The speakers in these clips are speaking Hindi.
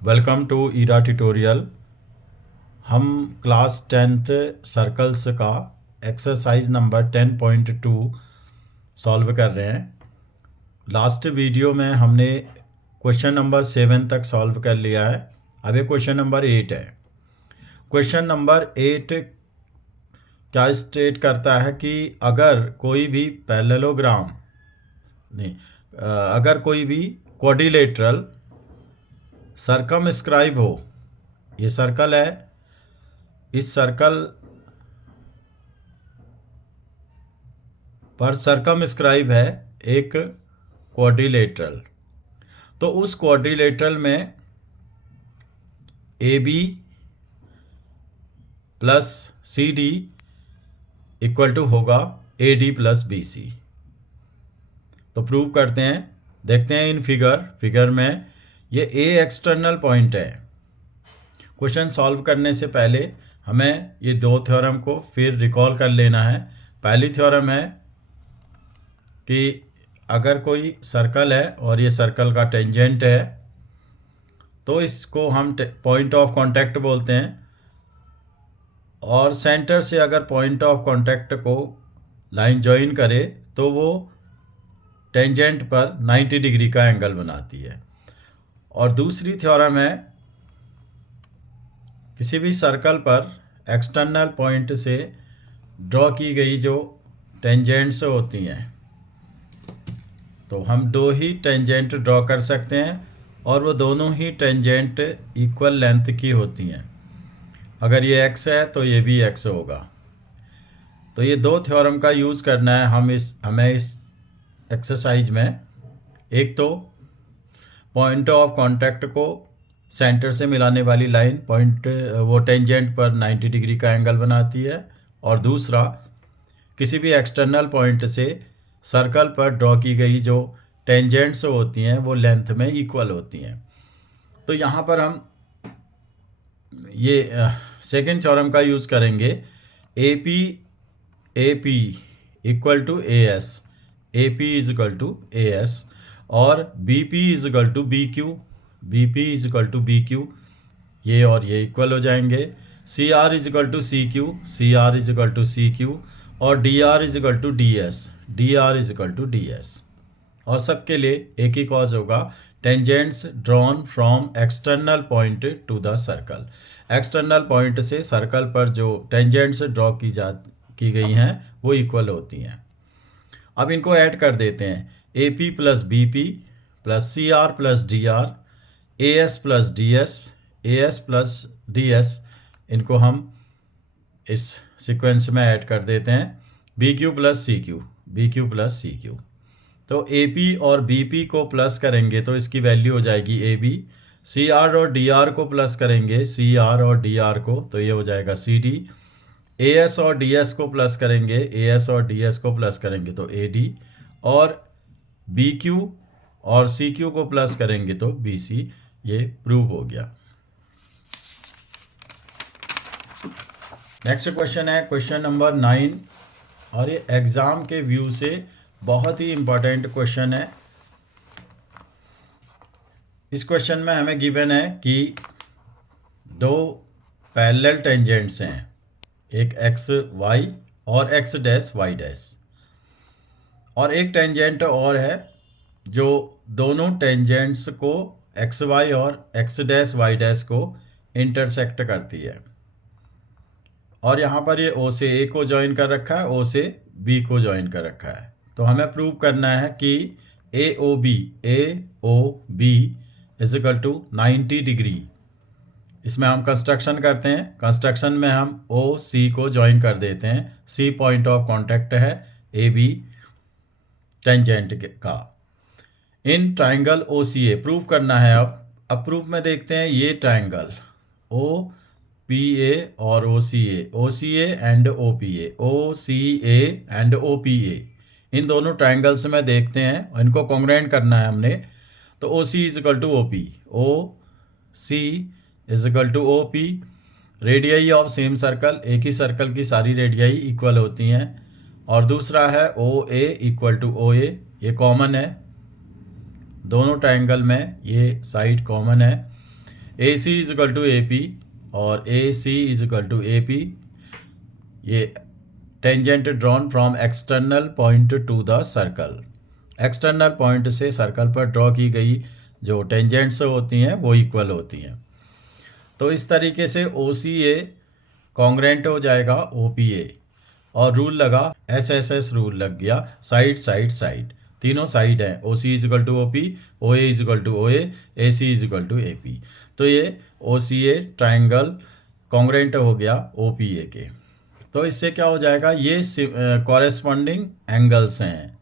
Welcome to Era tutorial. हम क्लास 10th सर्कल्स का एक्सरसाइज नंबर 10.2 सॉल्व कर रहे हैं। लास्ट वीडियो में हमने क्वेश्चन नंबर 7 तक सॉल्व कर लिया है। अब ये क्वेश्चन नंबर 8 है। क्वेश्चन नंबर 8 क्या स्टेट करता है कि अगर कोई भी पैरेललोग्राम अगर कोई भी क्वाड्रिलेटरल सर्कमस्क्राइब हो, ये सर्कल है, इस सर्कल पर सर्कमस्क्राइब है एक क्वाड्रिलेटरल, तो उस क्वाड्रिलेटरल में A B plus C D equal to होगा A D plus B C. तो प्रूव करते हैं, देखते हैं इन फिगर में ये ए एक्सटर्नल पॉइंट है। क्वेश्चन सॉल्व करने से पहले हमें ये दो थ्योरम को फिर रिकॉल कर लेना है। पहली थ्योरम है कि अगर कोई सर्कल है और ये सर्कल का टेंजेंट है तो इसको हम पॉइंट ऑफ कांटेक्ट बोलते हैं, और सेंटर से अगर पॉइंट ऑफ कांटेक्ट को लाइन ज्वाइन करे तो वो टेंजेंट पर 90 डिग्री का एंगल बनाती है। और दूसरी थ्योरम है किसी भी सर्कल पर एक्सटर्नल पॉइंट से ड्रॉ की गई जो टेंजेंट्स होती हैं, तो हम दो ही टेंजेंट ड्रॉ कर सकते हैं और वो दोनों ही टेंजेंट इक्वल लेंथ की होती हैं। अगर ये x है तो ये भी x होगा। तो ये दो थ्योरम का यूज़ करना है हमें इस एक्सरसाइज में। एक तो पॉइंट ऑफ कांटेक्ट को सेंटर से मिलाने वाली लाइन वो टेंजेंट पर 90 डिग्री का एंगल बनाती है, और दूसरा किसी भी एक्सटर्नल पॉइंट से सर्कल पर ड्रॉ की गई जो टेंजेंट्स होती हैं वो लेंथ में इक्वल होती हैं। तो यहाँ पर हम ये सेकेंड थ्योरम का यूज़ करेंगे। A P equal to A S, A P is equal to A S, और B P is equal to B Q, B P is equal to B Q, ये और ये इक्वल हो जाएंगे। C R is equal to C Q, C R is equal to C Q, और D R is equal to D S, D R is equal to D S. और सबके लिए एक ही कॉज होगा, tangents drawn from external point to the circle. External point से सर्कल पर जो टेंजेंट्स ड्रॉ की गई हैं वो इक्वल होती हैं। अब इनको ऐड कर देते हैं, A P plus B P plus C R plus D R, A S plus D S, A S plus D S, इनको हम इस सीक्वेंस में ऐड कर देते हैं। B Q plus C Q, B Q plus C Q. तो ए पी और बी पी को प्लस करेंगे तो इसकी वैल्यू हो जाएगी ए बी। सी आर और डी आर को प्लस करेंगे, सी आर और डी आर को, तो ये हो जाएगा सी डी। ए एस और डी एस को प्लस करेंगे, ए एस और डी एस को प्लस करेंगे तो ए डी, और बी क्यू और सी क्यू को प्लस करेंगे तो बी सी। ये प्रूव हो गया। नेक्स्ट क्वेश्चन है क्वेश्चन नंबर 9, और ये एग्ज़ाम के व्यू से बहुत ही इम्पोर्टेंट क्वेश्चन है। इस क्वेश्चन में हमें गिवन है कि दो पैरेलल टेंजेंट्स हैं, एक एक्स वाई और एक्स डैश वाई डैश, और एक टेंजेंट और है जो दोनों टेंजेंट्स को एक्स वाई और एक्स डैश वाई डैश को इंटरसेक्ट करती है। और यहाँ पर ये ओ से ए को ज्वाइन कर रखा है, ओ से बी को ज्वाइन कर रखा है। तो हमें प्रूव करना है कि A O B is equal to 90 degree. इसमें हम कंस्ट्रक्शन करते हैं। कंस्ट्रक्शन में हम ओ सी को ज्वाइन कर देते हैं। सी पॉइंट ऑफ कांटेक्ट है, ए बी टेंजेंट का। In triangle O C A prove करना है। अब प्रूफ में देखते हैं, ये ट्राइंगल ओ पी ए और O C A and O P A, O C A and O P A, इन दोनों ट्राइंगल्स में देखते हैं और इनको कॉन्ग्रुएंट करना है हमने। तो O C is equal to O P, O C is equal to O P. Radii of same circle, एक ही सर्कल की सारी रेडियाई इक्वल होती हैं। और दूसरा है ओ ए इक्वल टू ओ ए, ये कॉमन है दोनों ट्राइंगल में, ये साइड कॉमन है। A C is equal to A P और A C is equal to A P, ये tangent drawn from external point to the circle. External point से सर्कल पर ड्रॉ की गई जो टेंजेंट्स होती हैं वो इक्वल होती हैं। तो इस तरीके से ओ सी ए कॉन्ग्रेंट हो जाएगा ओ पी ए, और रूल लगा एस एस एस रूल लग गया, साइड साइड साइड, तीनों साइड हैं, O C is equal to O P, O A is equal to O A C is equal to A P. तो ये ओ सी ए ट्राइंगल कॉन्ग्रेंट हो गया ओ पी ए के। तो इससे क्या हो जाएगा, ये कॉरेस्पॉन्डिंग एंगल्स हैं,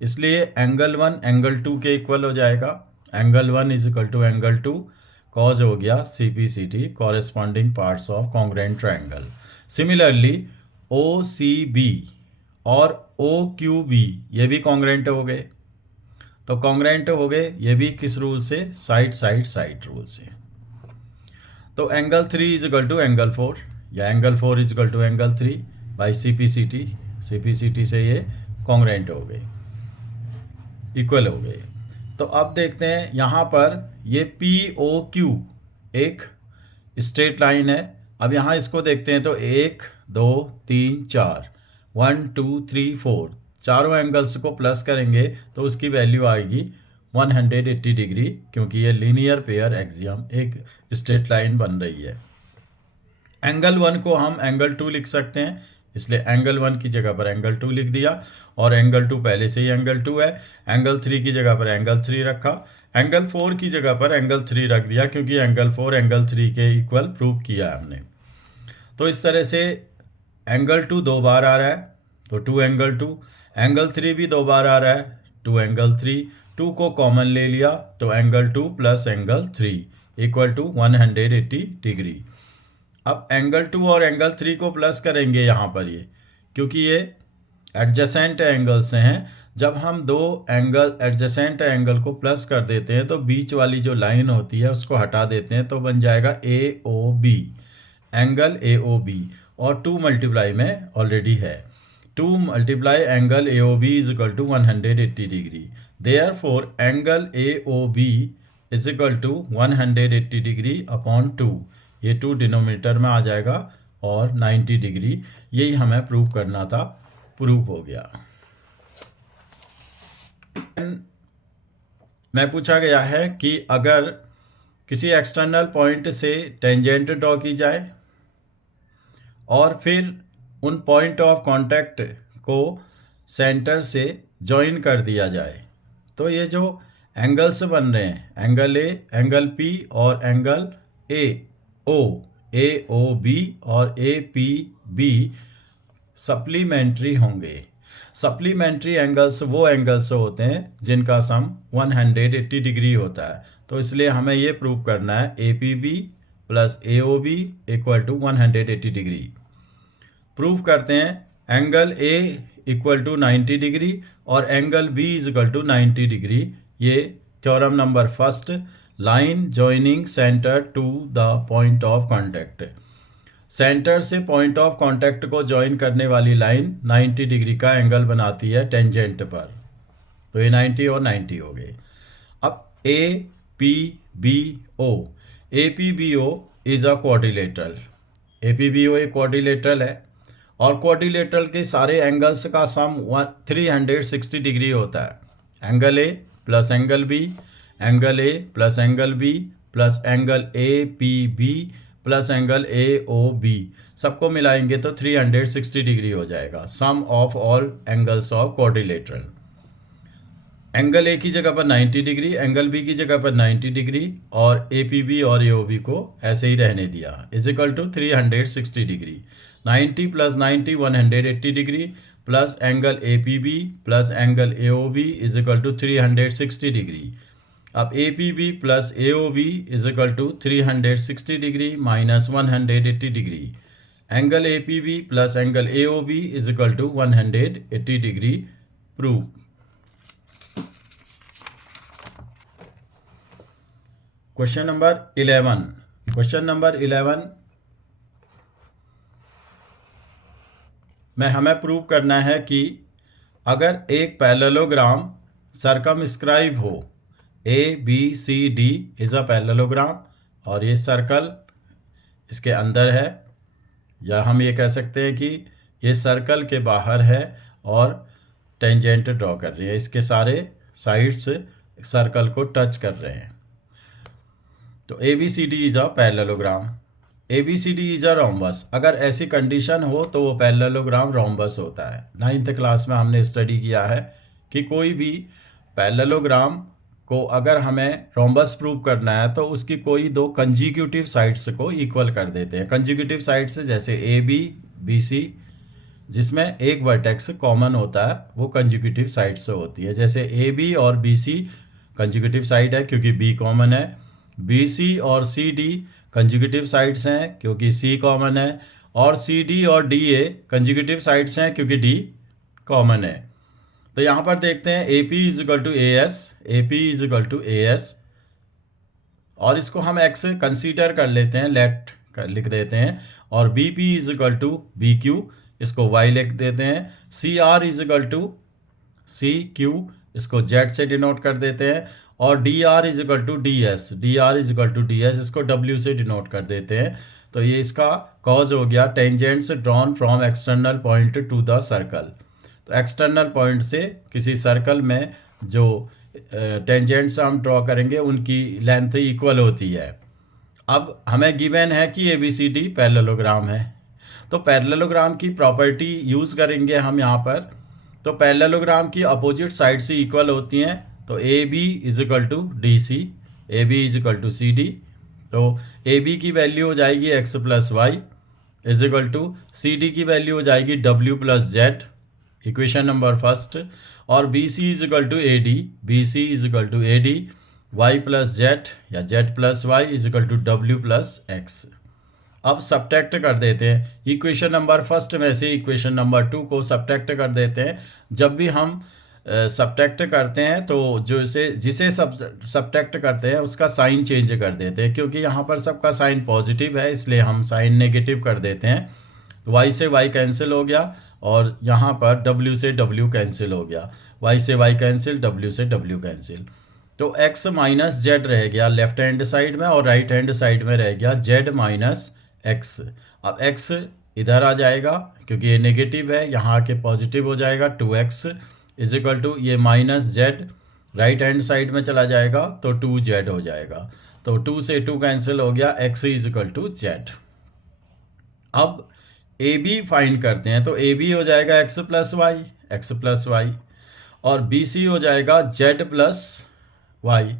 इसलिए एंगल 1 एंगल 2 के इक्वल हो जाएगा। Angle 1 is equal to angle 2, cause हो गया C P C T, corresponding parts of congruent triangle. Similarly O C B और ओ क्यू बी ये भी कॉन्ग्रेंट हो गए। तो कॉन्ग्रेंट हो गए ये भी किस रूल से, साइड साइड साइड रूल से। तो angle 3 is equal to angle 4 या angle 4 is equal to angle 3 by C P C T से ये कॉन्ग्रेंट हो गए, इक्वल हो गए। तो अब देखते हैं यहाँ पर ये पी ओ क्यू एक स्ट्रेट लाइन है। अब यहाँ इसको देखते हैं तो 1 2 3 4, 1 2 3 4, चारों एंगल्स को प्लस करेंगे तो उसकी वैल्यू आएगी 180 डिग्री, क्योंकि ये लीनियर पेयर एक्सियम एक स्ट्रेट लाइन बन रही है। एंगल 1 को हम एंगल 2 लिख सकते हैं, इसलिए एंगल 1 की जगह पर एंगल 2 लिख दिया, और एंगल 2 पहले से ही एंगल 2 है। एंगल 3 की जगह पर एंगल 3 रखा, एंगल 4 की जगह पर एंगल 3 रख दिया, क्योंकि एंगल 4 एंगल 3 के इक्वल प्रूव किया हमने। तो इस तरह से एंगल 2 2 बार आ रहा है तो 2 एंगल 2, एंगल 3 भी 2 बार आ रहा है 2 एंगल 3, 2 को कॉमन ले लिया तो angle 2 plus angle 3 equal to 180 degree. अब एंगल 2 और एंगल 3 को प्लस करेंगे यहाँ पर, ये क्योंकि ये एडजेसेंट एंगल्स हैं। जब हम दो एंगल एडजेसेंट एंगल को प्लस कर देते हैं तो बीच वाली जो लाइन होती है उसको हटा देते हैं, तो बन जाएगा A O B, angle A O B, और 2 मल्टीप्लाई में ऑलरेडी है, 2 multiply angle A O B is equal to 180 degree. Therefore angle A O B is equal to 180 degree upon 2, ये 2 डिनोमिनेटर में आ जाएगा और 90 डिग्री, यही हमें प्रूव करना था, प्रूव हो गया। मैं पूछा गया है कि अगर किसी एक्सटर्नल पॉइंट से टेंजेंट ड्रॉ की जाए और फिर उन पॉइंट ऑफ कांटेक्ट को सेंटर से जॉइन कर दिया जाए, तो ये जो एंगल्स बन रहे हैं, एंगल ए, एंगल पी और एंगल ए ओ बी और ए पी बी सप्लीमेंट्री होंगे। सप्लीमेंट्री एंगल्स वो एंगल्स होते हैं जिनका सम 180 डिग्री होता है, तो इसलिए हमें ये प्रूव करना है A P B plus A O B equal to 180 degree. Prove करते हैं angle A equal to 90 degree और angle B is equal to 90 degree. ये theorem number first, line joining centre to the point of contact. Centre से पॉइंट ऑफ कांटेक्ट को ज्वाइन करने वाली लाइन 90 डिग्री का एंगल बनाती है टेंजेंट पर, तो ये 90 और 90 हो गए। अब A P B O, A P B O is a quadrilateral, A P B O एक क्वाड्रिलेटरल है और क्वाड्रिलेटरल के सारे एंगल्स का सम 360 डिग्री होता है। Angle A plus angle B, angle A plus angle B plus angle A P B plus angle A O B, सबको मिलाएंगे तो 360 डिग्री हो जाएगा, sum of all angles of quadrilateral. Angle A की जगह पर 90 डिग्री, एंगल बी की जगह पर 90 डिग्री और ए पी बी और ए ओ बी को ऐसे ही रहने दिया, is equal to 360 degree. 90 plus 90 180 degree plus angle A P B plus angle A O B is equal to 360 degree. अब A P B plus A O B is equal to 360 degree minus 180 degree. Angle A P B plus angle A O B is equal to 180 degree prove. Question number 11, question number 11 में हमें प्रूव करना है कि अगर एक पैरेललोग्राम सरकमस्क्राइब हो ABCD इज़ अ पैरेललोग्राम, और ये सर्कल इसके अंदर है, या हम ये कह सकते हैं कि ये सर्कल के बाहर है और टेंजेंट ड्रॉ कर रही है, इसके सारे साइड्स सर्कल को टच कर रहे हैं। तो ABCD is a parallelogram, ABCD is a rhombus. अगर ऐसी कंडीशन हो तो वो पैरेललोग्राम रोम्बस होता है। 9th क्लास में हमने स्टडी किया है कि कोई भी पैरेललोग्राम को अगर हमें रोम्बस प्रूव करना है तो उसकी कोई दो कंजिक्यूटिव साइड्स को इक्वल कर देते हैं। कंजिक्यूटिव साइड्स जैसे AB BC, जिसमें एक वर्टेक्स कॉमन होता है, वो कंजिक्यूटिव साइड से होती है। जैसे AB और BC कंजिक्यूटिव साइड है क्योंकि B कॉमन है, BC और CD कंजिक्यूटिव साइड्स हैं क्योंकि C कॉमन है, और CD और DA कंजिक्यूटिव साइड्स हैं क्योंकि D कॉमन है। तो यहाँ पर देखते हैं AP is equal to AS, AP is equal to AS, और इसको हम X कंसीडर कर लेते हैं, लेट लिख देते हैं, और BP is equal to BQ, इसको Y लिख देते हैं, CR is equal to CQ, इसको Z से डिनोट कर देते हैं, और DR is equal to DS, DR is equal to DS, इसको W से डिनोट कर देते हैं। तो ये इसका कॉज हो गया tangents drawn from external point to the circle. तो एक्सटर्नल पॉइंट से किसी सर्कल में जो टेंजेंट्स हम ड्रॉ करेंगे उनकी लेंथ इक्वल होती है। अब हमें गिवन है कि ABCD पैरेललोग्राम है, तो पैरेललोग्राम की प्रॉपर्टी यूज़ करेंगे हम यहाँ पर। तो पैरेललोग्राम की अपोजिट साइड से इक्वल होती हैं, तो AB is equal to DC, AB is equal to CD, तो AB की वैल्यू हो जाएगी X plus Y is equal to CD की वैल्यू हो जाएगी W plus Z, equation number first, और BC is equal to AD, BC is equal to AD, Y plus Z या Z plus Y is equal to W plus X। अब सब्ट्रैक्ट कर देते हैं, इक्वेशन नंबर फर्स्ट में से इक्वेशन नंबर 2 को सब्ट्रैक्ट कर देते हैं। जब भी हम सब्ट्रैक्ट करते हैं तो जिसे सब्ट्रैक्ट करते हैं उसका साइन चेंज कर देते हैं, क्योंकि यहाँ पर सबका साइन पॉजिटिव है इसलिए हम साइन नेगेटिव कर देते हैं। तो Y से Y कैंसिल हो गया, और यहाँ पर W से W कैंसिल हो गया, Y से Y कैंसिल, W से W कैंसिल। तो X माइनस Z रह गया लेफ्ट हैंड साइड में, और राइट हैंड साइड में रह गया Z माइनस X। अब X इधर आ जाएगा क्योंकि ये नेगेटिव है, यहाँ आके पॉजिटिव हो जाएगा, 2X इज इक्वल टू ये minus Z right hand side में चला जाएगा तो 2Z हो जाएगा। तो 2 से 2 कैंसिल हो गया, X is equal to Z। अब AB फाइंड करते हैं, तो AB हो जाएगा X प्लस वाई, और BC हो जाएगा Z प्लस वाई।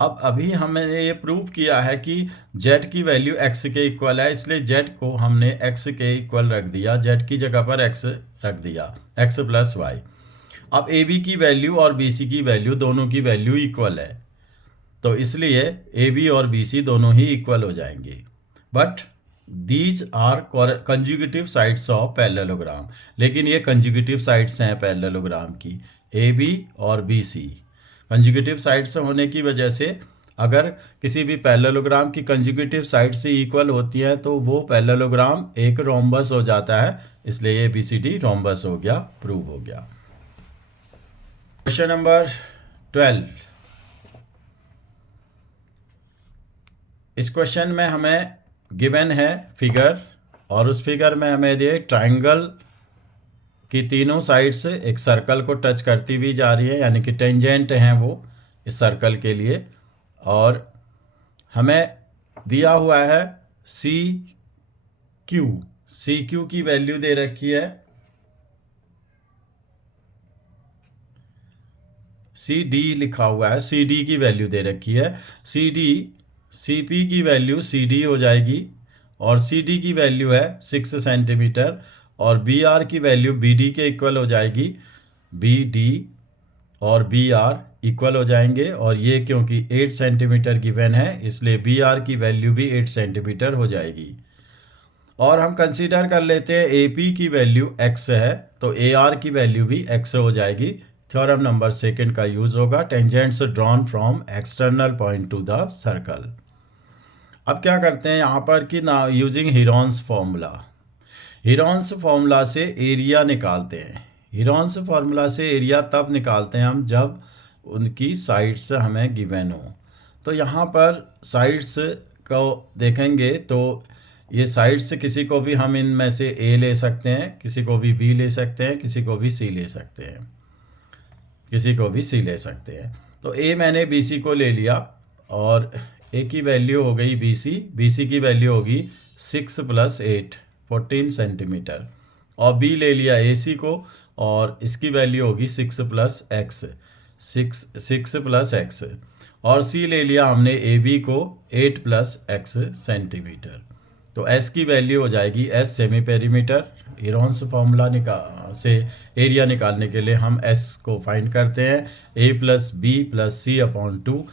अब अभी हमने ये प्रूव किया है कि Z की वैल्यू X के इक्वल है, इसलिए Z को हमने X के इक्वल रख दिया, Z की जगह पर X रख दिया, X प्लस वाई। अब AB की वैल्यू और BC की वैल्यू दोनों की वैल्यू इक्वल है, तो इसलिए AB और BC दोनों ही इक्वल हो जाएंगे। But these are conjugative sides of parallelogram, लेकिन ये कंजुगेटिव साइड्स हैं पैरेललोग्राम की, AB और BC। कंजुगेटिव साइड्स होने की वजह से अगर किसी भी पैरेललोग्राम की कंजुगेटिव साइड से इक्वल होती है तो वो पैरेललोग्राम एक रोम्बस हो जाता है, इसलिए ABCD रोम्बस हो गया, प्रूव हो गया। क्वेश्चन नंबर 12, इस क्वेश्चन में हमें गिवन है फिगर, और उस फिगर में हमें दिए ट्राइंगल की तीनों साइड से एक सर्कल को टच करती हुई जा रही है, यानी कि टेंजेंट हैं वो इस सर्कल के लिए, और हमें दिया हुआ है CQ की वैल्यू दे रखी है, CD लिखा हुआ है, CD की वैल्यू दे रखी है, CP की वैल्यू CD हो जाएगी, और CD की वैल्यू है 6 सेंटीमीटर, और BR की वैल्यू BD के इक्वल हो जाएगी, BD और BR इक्वल हो जाएंगे, और ये क्योंकि 8 सेंटीमीटर गिवन है इसलिए BR की वैल्यू भी 8 सेंटीमीटर हो जाएगी। और हम कंसीडर कर लेते हैं AP की वैल्यू X है, तो AR की वैल्यू भी X हो जाएगी। थ्योरम नंबर 2 का यूज़ होगा, tangents drawn from external point to the circle. अब क्या करते हैं यहाँ पर कि ना यूजिंग हीरोन्स फार्मूला से एरिया निकालते हैं। हीरोन्स फार्मूला से एरिया तब निकालते हैं हम जब उनकी साइड्स हमें गिवन हो। तो यहाँ पर साइड्स को देखेंगे तो ये साइड्स किसी को भी हम इनमें से ए ले सकते हैं, किसी को भी बी ले सकते हैं, किसी को भी सी ले सकते हैं, किसी को भी सी ले सकते हैं। तो ए मैंने बी सी को ले लिया और ए की वैल्यू हो गई बी सी की वैल्यू होगी 6 + 8 14 सेंटीमीटर, और बी ले लिया ए सी को और इसकी वैल्यू होगी 6 + x 6 + x, और सी ले लिया हमने ए बी को 8 + x सेंटीमीटर। तो s की वैल्यू हो जाएगी s सेमी पेरीमीटर। इरॉन्स फॉर्मूला से एरिया निकालने के लिए हम s को फाइंड करते हैं, a + b + c/2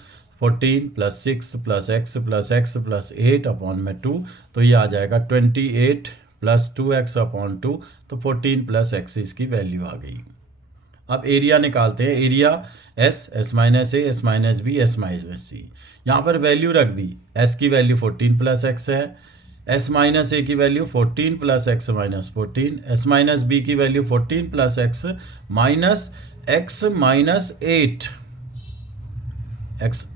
14 + 6 + x + x + 8/2, तो ये आ जाएगा 28 + 2x/2, तो 14 + x इसकी वैल्यू आ गई। अब एरिया निकालते हैं। Area s - a s - b s - c, यहाँ पर वैल्यू रख दी। s की वैल्यू 14 + x है, s - a की वैल्यू 14 + x - 14, s - b की value 14 + x - x - 8 x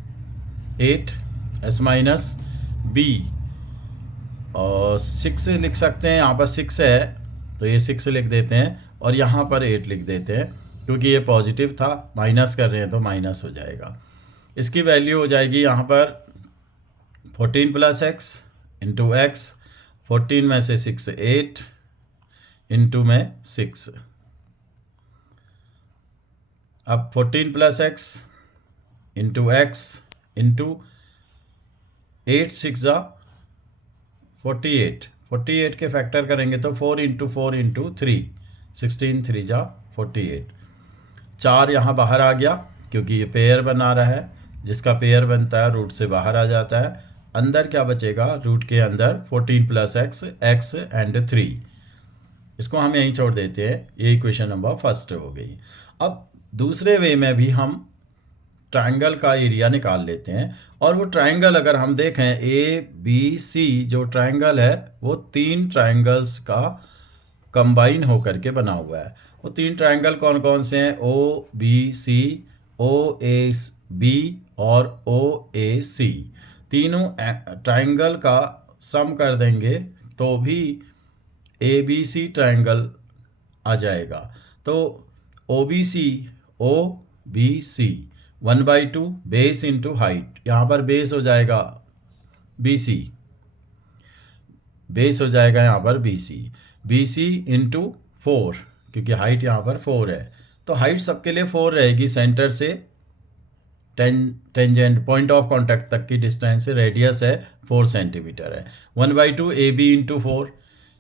8 s - b, और 6 लिख सकते हैं। यहाँ पर 6 है तो ये 6 लिख देते हैं, और यहाँ पर 8 लिख देते हैं क्योंकि ये पॉजिटिव था, माइनस कर रहे हैं तो माइनस हो जाएगा। इसकी वैल्यू हो जाएगी यहाँ पर 14 + x × x, 14 में से 6 8 इंटू में 6। अब 14 + x × x इंटू 8 6 = 48, 48 के फैक्टर करेंगे तो 4 × 4 × 3 16 3 = 48। 4 यहाँ बाहर आ गया क्योंकि ये पेयर बना रहा है, जिसका पेयर बनता है रूट से बाहर आ जाता है। अंदर क्या बचेगा, रूट के अंदर 14 + x x & 3, इसको हम यहीं छोड़ देते हैं। ये इक्वेशन नंबर फर्स्ट हो गई। अब दूसरे वे में भी हम ट्रायंगल का एरिया निकाल लेते हैं, और वो ट्रायंगल अगर हम देखें ABC जो ट्रायंगल है वो 3 ट्रायंगल्स का कंबाइन होकर के बना हुआ है। वो 3 ट्रायंगल कौन कौन से हैं, OBC OAB और OAC। तीनों ट्रायंगल का सम कर देंगे तो भी ABC ट्रायंगल आ जाएगा। तो OBC 1/2 बेस इंटू हाइट, यहाँ पर बेस हो जाएगा BC, बेस हो जाएगा यहाँ पर BC इंटू 4, क्योंकि हाइट यहाँ पर 4 है। तो हाइट सबके लिए 4 रहेगी। सेंटर से टेंजेंट पॉइंट ऑफ कांटेक्ट तक की डिस्टेंस रेडियस है 4 सेंटीमीटर है। 1/2 AB into 4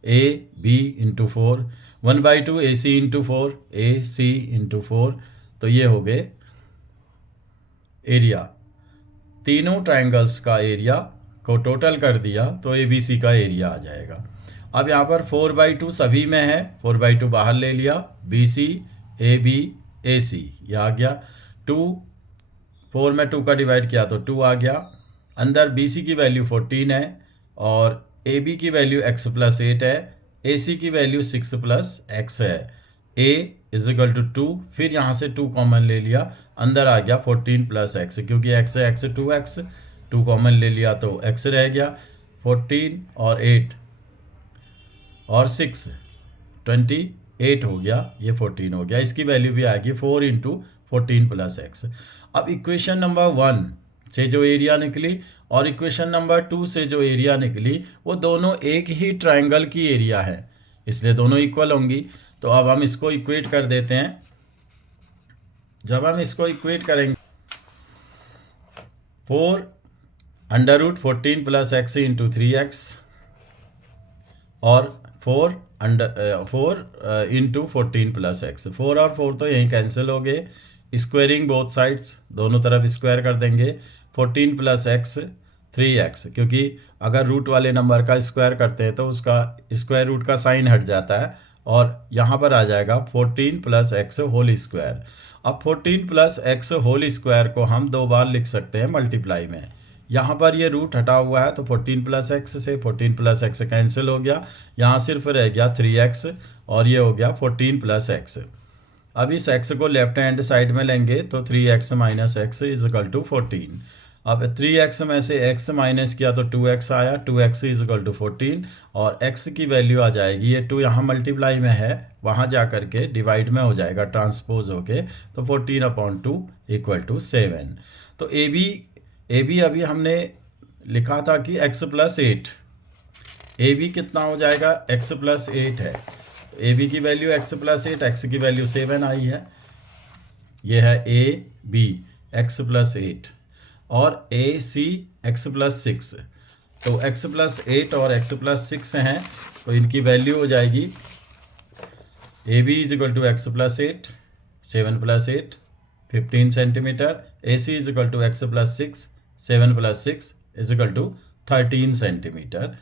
AB into 4, 1/2 AC into 4 AC into 4, तो ये हो गए एरिया। तीनों ट्रायंगल्स का एरिया को टोटल कर दिया तो ABC का एरिया आ जाएगा। अब यहाँ पर 4/2 सभी में है, 4/2 बाहर ले लिया, BC AB AC ये आ गया। 4 में 2 का डिवाइड किया तो 2 आ गया। अंदर BC की वैल्यू 14 है और AB की वैल्यू x + 8 है, AC की वैल्यू 6 + x है। A = 2, फिर यहाँ से 2 कॉमन ले लिया, अंदर आ गया 14 + x, क्योंकि x है x 2x, 2 कॉमन ले लिया तो x रह गया। 14 और 8 और 6 28 हो गया, ये 14 हो गया। इसकी वैल्यू भी आएगी 4 × 14 + x। अब इक्वेशन नंबर 1 से जो एरिया निकली और इक्वेशन नंबर 2 से जो एरिया निकली वो दोनों एक ही ट्रायंगल की एरिया है, इसलिए दोनों इक्वल होंगी। तो अब हम इसको इक्वेट कर देते हैं। जब हम इसको इक्वेट करेंगे 4 √ 14 + x × 3x और 4 × 14 + x, 4 और 4 तो यहीं कैंसिल हो गए। स्क्वायरिंग बोथ साइड्स, दोनों तरफ स्क्वायर कर देंगे। 14 + x 3x, क्योंकि अगर रूट वाले नंबर का स्क्वायर करते हैं तो उसका स्क्वायर रूट का साइन हट जाता है, और यहाँ पर आ जाएगा 14 + x होल स्क्वायर। अब 14 + x होल स्क्वायर को हम 2 बार लिख सकते हैं मल्टीप्लाई में। यहाँ पर ये रूट हटा हुआ है तो 14 + x से 14 + x कैंसिल हो गया, यहाँ सिर्फ रह गया 3x और ये हो गया 14 + x। अब इस x को लेफ्ट हैंड साइड में लेंगे तो 3x minus x is equal to 14। अब 3x में से x माइनस किया तो 2x आया, 2x इज इक्वल टू 14 और x की वैल्यू आ जाएगी, ये 2 यहाँ मल्टीप्लाई में है, वहाँ जा करके डिवाइड में हो जाएगा ट्रांसपोज होके, तो 14/2 इक्वल टू 7। तो ए बी अभी हमने लिखा था कि x प्लस 8, ए बी कितना हो जाएगा, x प्लस 8 है, ए बी की वैल्यू x प्लस 8, x की वैल्यू 7 आई है, ये है ए बी x प्लस 8 और ए सी x प्लस 6। तो x प्लस 8 और x प्लस 6 हैं, तो इनकी वैल्यू हो जाएगी A B is equal to x plus 8, 7 plus 8 15 centimetre, A C is equal to x plus 6, 7 plus 6 is equal to 13 centimetre.